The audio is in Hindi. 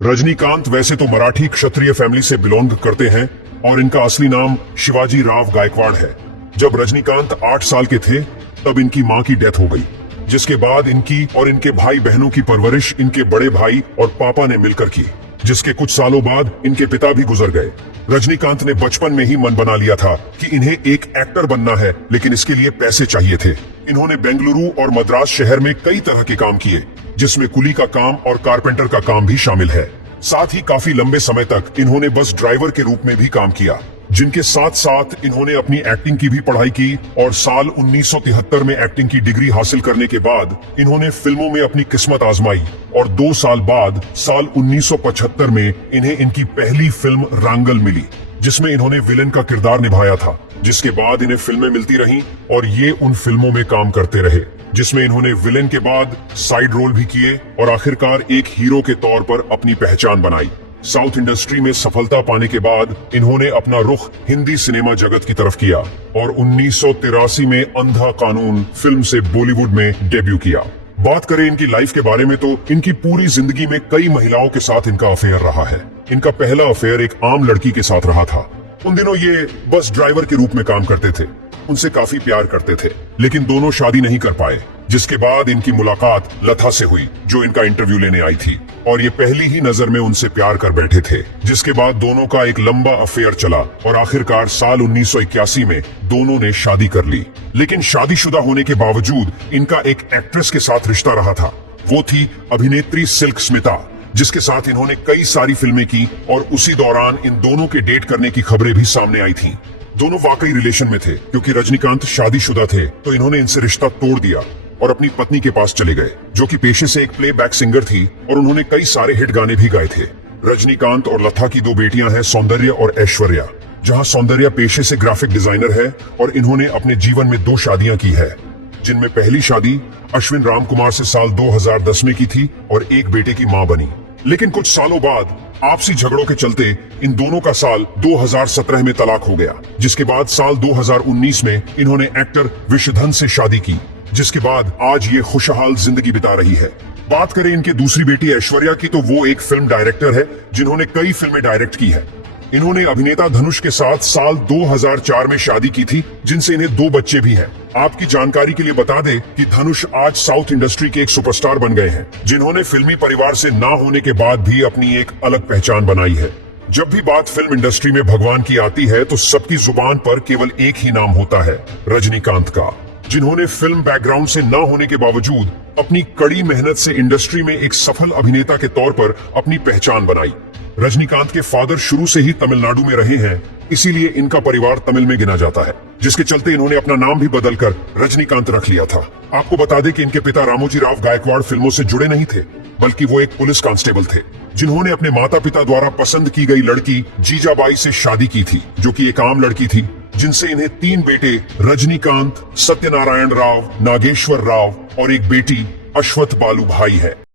रजनीकांत वैसे तो मराठी क्षत्रिय फैमिली से बिलोंग करते हैं और इनका असली नाम शिवाजी राव गायकवाड़ है। जब रजनीकांत 8 साल के थे तब इनकी मां की डेथ हो गई, जिसके बाद इनकी और इनके भाई बहनों की परवरिश इनके बड़े भाई और पापा ने मिलकर की, जिसके कुछ सालों बाद इनके पिता भी गुजर गए। रजनीकांत ने बचपन में ही मन बना लिया था कि इन्हें एक एक्टर बनना है, लेकिन इसके लिए पैसे चाहिए थे। इन्होंने बेंगलुरु और मद्रास शहर में कई तरह के काम किए, जिसमें कुली का काम और कारपेंटर का काम भी शामिल है। साथ ही काफी लंबे समय तक इन्होंने बस ड्राइवर के रूप में भी काम किया, जिनके साथ साथ इन्होंने अपनी एक्टिंग की भी पढ़ाई की और साल 1973 में एक्टिंग की डिग्री हासिल करने के बाद इन्होंने फिल्मों में अपनी किस्मत आजमाई और 2 साल बाद साल 1975 में इन्हें इनकी पहली फिल्म रांगल मिली, जिसमें इन्होंने विलेन का किरदार निभाया था। जिसके बाद इन्हें फिल्में मिलती रहीं और ये उन फिल्मों में काम करते रहे, जिसमें इन्होंने विलेन के बाद साइड रोल भी किए और आखिरकार एक हीरो के तौर पर अपनी पहचान बनाई। साउथ इंडस्ट्री में सफलता पाने के बाद इन्होंने अपना रुख हिंदी सिनेमा जगत की तरफ किया और 1983 में अंधा कानून फिल्म से बॉलीवुड में डेब्यू किया। बात करें इनकी लाइफ के बारे में तो इनकी पूरी जिंदगी में कई महिलाओं के साथ इनका अफेयर रहा है। इनका पहला अफेयर एक आम लड़की के साथ रहा था। उन दिनों ये बस ड्राइवर के रूप में काम करते थे, उनसे काफी प्यार करते थे, लेकिन दोनों शादी नहीं कर पाए। जिसके बाद इनकी मुलाकात लता से हुई, जो इनका इंटरव्यू लेने आई थी, और ये पहली ही नजर में उनसे प्यार कर बैठे थे। जिसके बाद दोनों का एक लंबा अफेयर चला और आखिरकार साल 1981 में दोनों ने शादी कर ली। लेकिन शादीशुदा होने के बावजूद इनका एक एक्ट्रेस के साथ रिश्ता रहा था। वो थी अभिनेत्री सिल्क स्मिता, जिसके साथ इन्होंने कई सारी फिल्में की और उसी दौरान इन दोनों के डेट करने की खबरें भी सामने आई थी। दोनों वाकई रिलेशन में थे, क्योंकि रजनीकांत शादीशुदा थे तो इन्होंने इनसे रिश्ता तोड़ दिया और अपनी पत्नी के पास चले गए, जो कि पेशे से एक प्लेबैक सिंगर थी और उन्होंने कई सारे हिट गाने भी गाए थे। रजनीकांत और लता की 2 बेटियां हैं, सौंदर्य और ऐश्वर्या, जहां सौंदर्य पेशे से ग्राफिक डिजाइनर है और इन्होंने अपने जीवन में 2 शादियां की है, जिनमें पहली शादी अश्विन राम कुमार से साल 2010 में की थी और एक बेटे की मां बनी। लेकिन कुछ सालों बाद आपसी झगड़ों के चलते इन दोनों का साल 2017 में तलाक हो गया, जिसके बाद साल 2019 में इन्होंने एक्टर विशुधन से शादी की, जिसके बाद आज ये खुशहाल जिंदगी बिता रही है। बात करें इनकी दूसरी बेटी ऐश्वर्या की, तो वो एक फिल्म डायरेक्टर है जिन्होंने कई फिल्में डायरेक्ट की है। इन्होंने अभिनेता धनुष के साथ साल 2004 में शादी की थी, जिनसे इन्हें 2 बच्चे भी हैं। आपकी जानकारी के लिए बता दें कि धनुष आज साउथ इंडस्ट्री के एक सुपरस्टार बन गए हैं, जिन्होंने फिल्मी परिवार से ना होने के बाद भी अपनी एक अलग पहचान बनाई है। जब भी बात फिल्म इंडस्ट्री में भगवान की आती है तो सबकी जुबान पर केवल एक ही नाम होता है, रजनीकांत का, जिन्होंने फिल्म बैकग्राउंड से ना होने के बावजूद अपनी कड़ी मेहनत से इंडस्ट्री में एक सफल अभिनेता के तौर पर अपनी पहचान बनाई। रजनीकांत के फादर शुरू से ही तमिलनाडु में रहे हैं, इसीलिए इनका परिवार तमिल में गिना जाता है, जिसके चलते इन्होंने अपना नाम भी बदलकर रजनीकांत रख लिया था। आपको बता दें कि इनके पिता रामोजी राव गायकवाड़ फिल्मों से जुड़े नहीं थे, बल्कि वो एक पुलिस कांस्टेबल थे, जिन्होंने अपने माता पिता द्वारा पसंद की गई लड़की जीजाबाई से शादी की थी, जो कि एक आम लड़की थी, जिनसे इन्हें 3 बेटे रजनीकांत, सत्यनारायण राव, नागेश्वर राव और एक बेटी अश्वथ बालू भाई है।